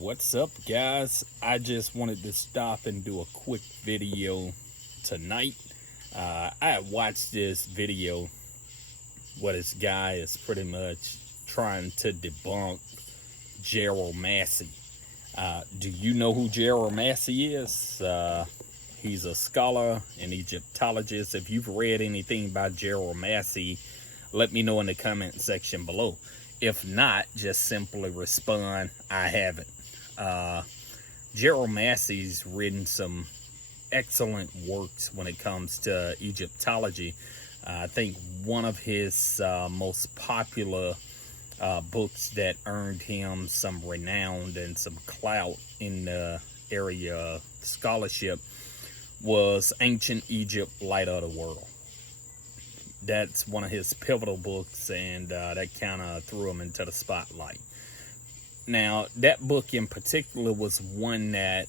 What's up, guys? I just wanted to stop and do a quick video tonight. I watched this video where this guy is pretty much trying to debunk Gerald Massey. Do you know who Gerald Massey is? He's a scholar and Egyptologist. If you've read anything by Gerald Massey, let me know in the comment section below. If not, just simply respond, I haven't. Gerald Massey's written some excellent works when it comes to Egyptology. I think one of his most popular books that earned him some renown and some clout in the area of scholarship was Ancient Egypt, Light of the World. That's one of his pivotal books, and that kind of threw him into the spotlight. Now, that book in particular was one that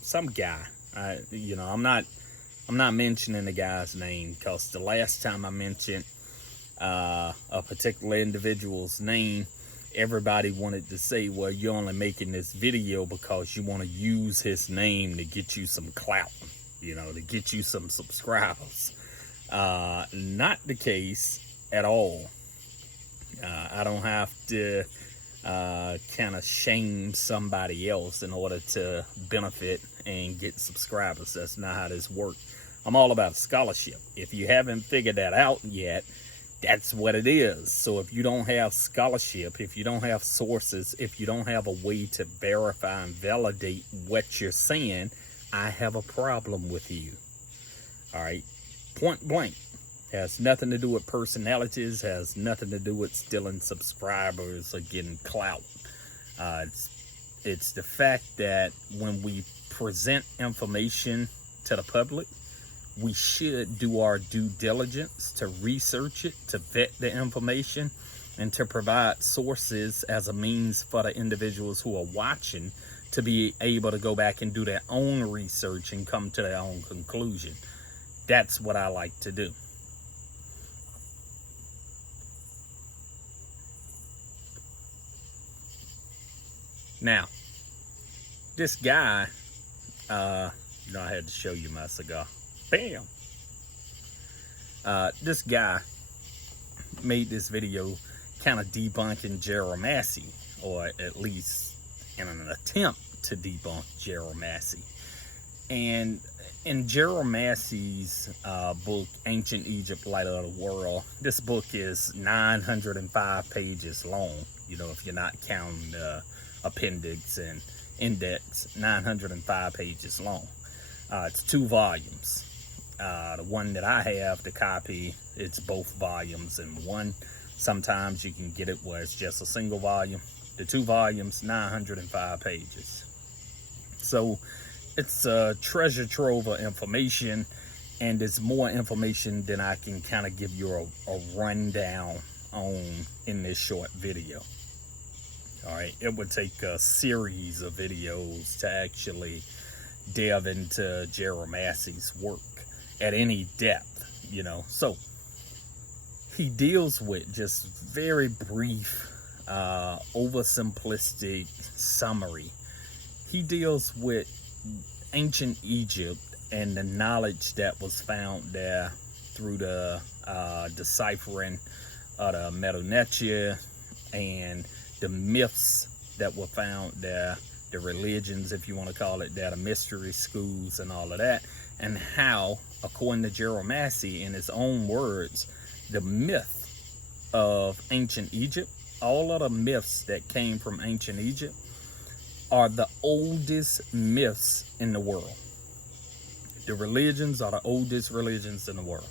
some guy, I'm not mentioning the guy's name, because the last time I mentioned a particular individual's name, everybody wanted to say, well, you're only making this video because you want to use his name to get you some clout, to get you some subscribers. Not the case at all. I don't have to kind of shame somebody else in order to benefit and get subscribers. That's not how this works. I'm all about scholarship. If you haven't figured that out yet, that's what it is. So if you don't have scholarship, if you don't have sources, if you don't have a way to verify and validate what you're saying, I have a problem with you. All right, point blank. Has nothing to do with personalities, has nothing to do with stealing subscribers or getting clout. It's the fact that when we present information to the public, we should do our due diligence to research it, to vet the information, and to provide sources as a means for the individuals who are watching to be able to go back and do their own research and come to their own conclusion. That's what I like to do. Now, this guy, I had to show you my cigar. Bam! This guy made this video kind of debunking Gerald Massey, or at least in an attempt to debunk Gerald Massey. And in Gerald Massey's book, Ancient Egypt, Light of the World, this book is 905 pages long, if you're not counting the appendix and index. 905 pages long. It's 2 volumes. The one that I have, the copy, it's both volumes in one. Sometimes you can get it where it's just a single volume. The 2 volumes, 905 pages. So it's a treasure trove of information, and it's more information than I can kind of give you a rundown on in this short video. All right, it would take a series of videos to actually delve into Gerald Massey's work at any depth, So he deals with just very brief, oversimplistic summary. He deals with ancient Egypt and the knowledge that was found there through the deciphering of the Medu Neter and the myths that were found there, the religions, if you want to call it that, the mystery schools and all of that, and how, according to Gerald Massey, in his own words, the myth of ancient Egypt, all of the myths that came from ancient Egypt, are the oldest myths in the world. The religions are the oldest religions in the world.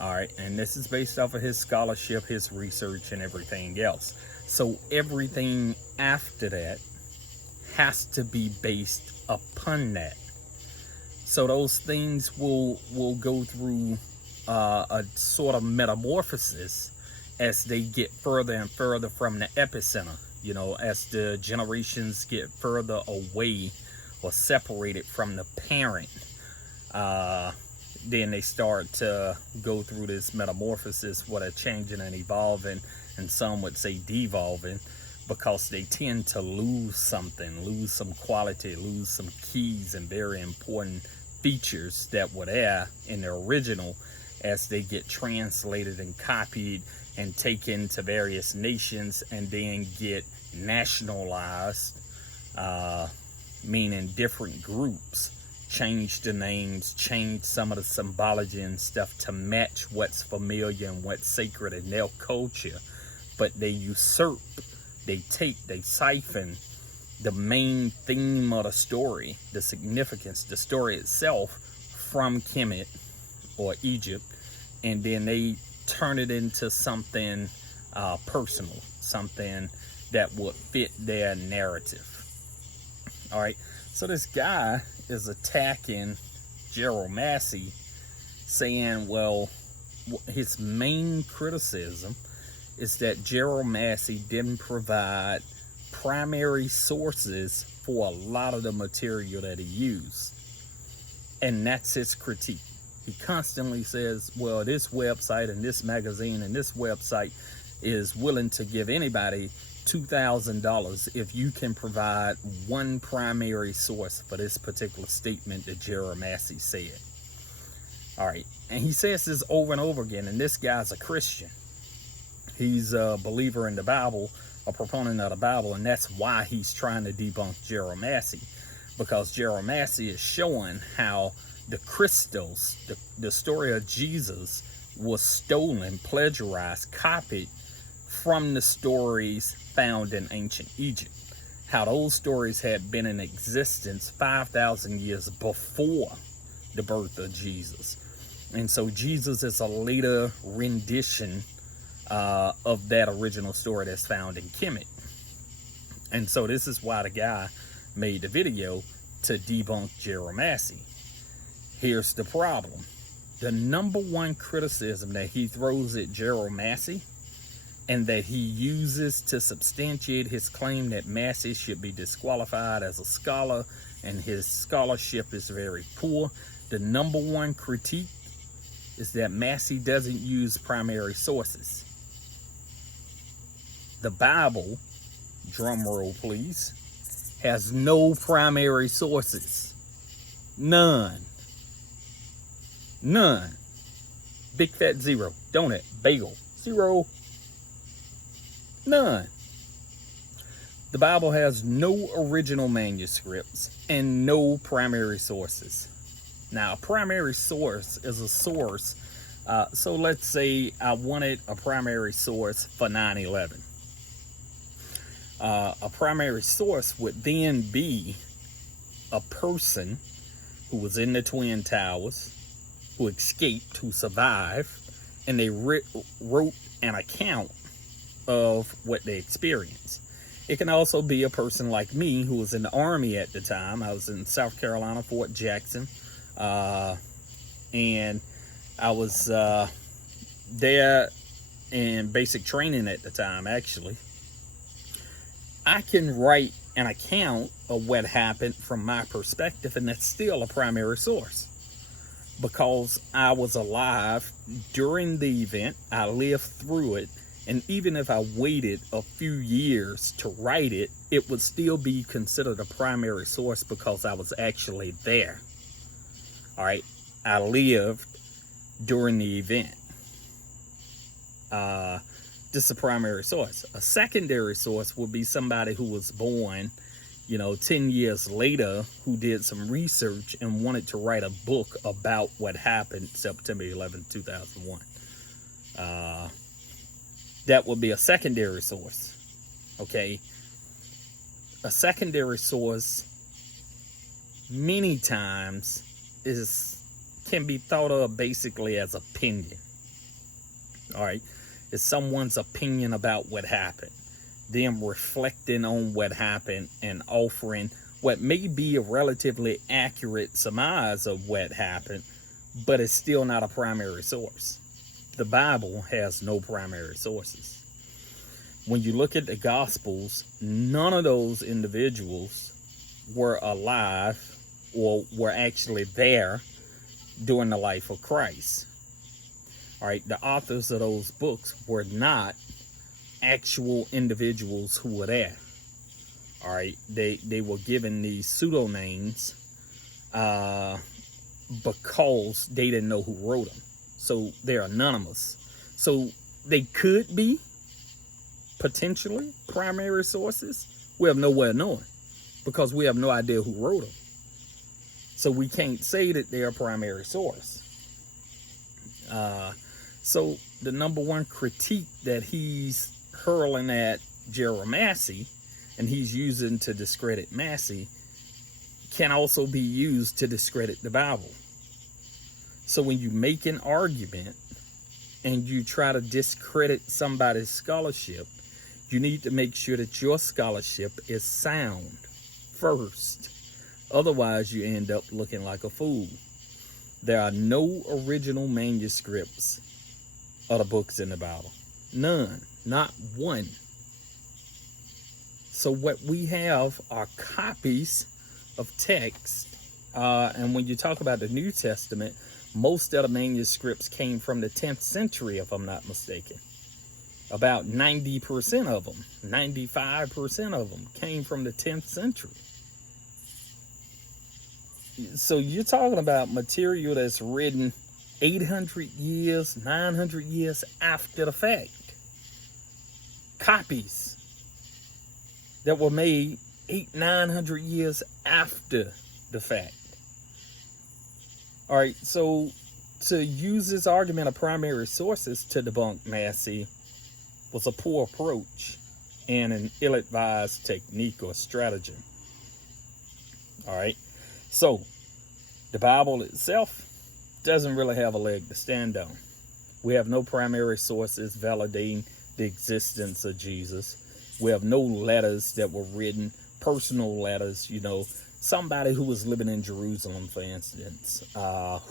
All right, and this is based off of his scholarship, his research, and everything else. So everything after that has to be based upon that. So those things will go through a sort of metamorphosis as they get further and further from the epicenter. As the generations get further away or separated from the parent, then they start to go through this metamorphosis where they're changing and evolving, and some would say devolving. because they tend to lose something, lose some quality, lose some keys and very important features that were there in the original as they get translated and copied and taken to various nations and then get nationalized, meaning different groups change the names, change some of the symbology and stuff to match what's familiar and what's sacred in their culture. But they usurp, they siphon the main theme of the story, the significance, the story itself from Kemet or Egypt, and then they turn it into something personal, something that would fit their narrative. All right, so this guy is attacking Gerald Massey, saying, well, his main criticism is that Gerald Massey didn't provide primary sources for a lot of the material that he used. And that's his critique. He constantly says, well, this website and this magazine and this website is willing to give anybody $2,000 if you can provide one primary source for this particular statement that Gerald Massey said. All right, and he says this over and over again, and this guy's a Christian. He's a believer in the Bible, a proponent of the Bible, and that's why he's trying to debunk Gerald Massey, because Gerald Massey is showing how the Christos, the story of Jesus, was stolen, plagiarized, copied from the stories found in ancient Egypt. How those stories had been in existence 5,000 years before the birth of Jesus. And so Jesus is a later rendition of that original story that's found in Kemet. And so this is why the guy made the video to debunk Gerald Massey. Here's the problem. The number one criticism that he throws at Gerald Massey and that he uses to substantiate his claim that Massey should be disqualified as a scholar and his scholarship is very poor, the number one critique is that Massey doesn't use primary sources. The Bible, drum roll please, has no primary sources. None. Big fat zero. Donut. Bagel. Zero. None. The Bible has no original manuscripts and no primary sources. Now, a primary source is a source. So let's say I wanted a primary source for 9/11. A primary source would then be a person who was in the Twin Towers, who escaped, who survived, and they wrote an account of what they experienced. It can also be a person like me who was in the Army at the time. I was in South Carolina, Fort Jackson, and I was there in basic training at the time, actually. I can write an account of what happened from my perspective, and that's still a primary source because I was alive during the event. I lived through it, and even if I waited a few years to write it, it would still be considered a primary source because I was actually there. All right, I lived during the event. This is a primary source. A secondary source would be somebody who was born, 10 years later, who did some research and wanted to write a book about what happened September 11, 2001. That would be a secondary source. Okay. A secondary source many times can be thought of basically as opinion. All right. It's someone's opinion about what happened, them reflecting on what happened and offering what may be a relatively accurate surmise of what happened, but it's still not a primary source. The Bible has no primary sources. When you look at the Gospels, none of those individuals were alive or were actually there during the life of Christ. All right, the authors of those books were not actual individuals who were there. All right, they were given these pseudonames because they didn't know who wrote them. So they're anonymous. So they could be potentially primary sources. We have no way of knowing because we have no idea who wrote them. So we can't say that they're a primary source. So the number one critique that he's hurling at Gerald Massey, and he's using to discredit Massey, can also be used to discredit the Bible. So when you make an argument and you try to discredit somebody's scholarship, you need to make sure that your scholarship is sound first. Otherwise, you end up looking like a fool. There are no original manuscripts of the books in the Bible. None. Not one. So what we have are copies of text. And when you talk about the New Testament, most of the manuscripts came from the 10th century, if I'm not mistaken. About 90% of them, 95% of them came from the 10th century. So you're talking about material that's written 800 years, 900 years after the fact. Copies that were made 800-900 years after the fact. All right, so to use this argument of primary sources to debunk Massey was a poor approach and an ill-advised technique or strategy. All right, so the Bible itself doesn't really have a leg to stand on. We have no primary sources validating the existence of Jesus. We have no letters that were written, personal letters, somebody who was living in Jerusalem, for instance,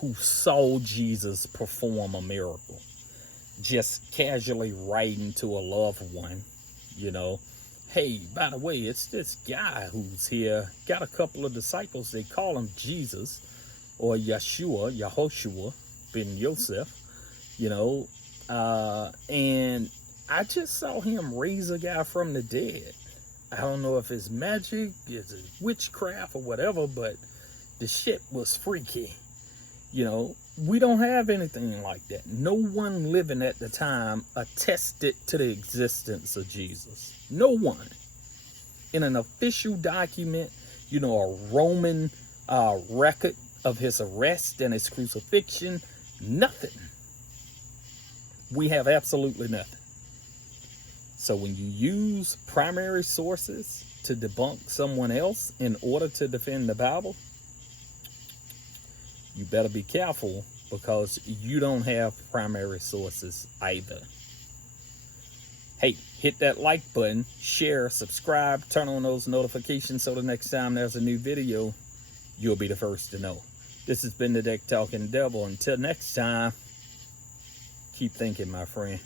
who saw Jesus perform a miracle, just casually writing to a loved one, hey, by the way, it's this guy who's here, got a couple of disciples, they call him Jesus, or Yahoshua ben Yosef, and I just saw him raise a guy from the dead. I don't know if it's magic, it's witchcraft or whatever, but the shit was freaky. We don't have anything like that. No one living at the time attested to the existence of Jesus. No one. In an official document, a Roman record of his arrest and his crucifixion, nothing. We have absolutely nothing. So when you use primary sources to debunk someone else in order to defend the Bible, you better be careful because you don't have primary sources either. Hey, hit that like button, share, subscribe, turn on those notifications so the next time there's a new video, you'll be the first to know. This has been the Deck Talking Devil. Until next time, keep thinking, my friend.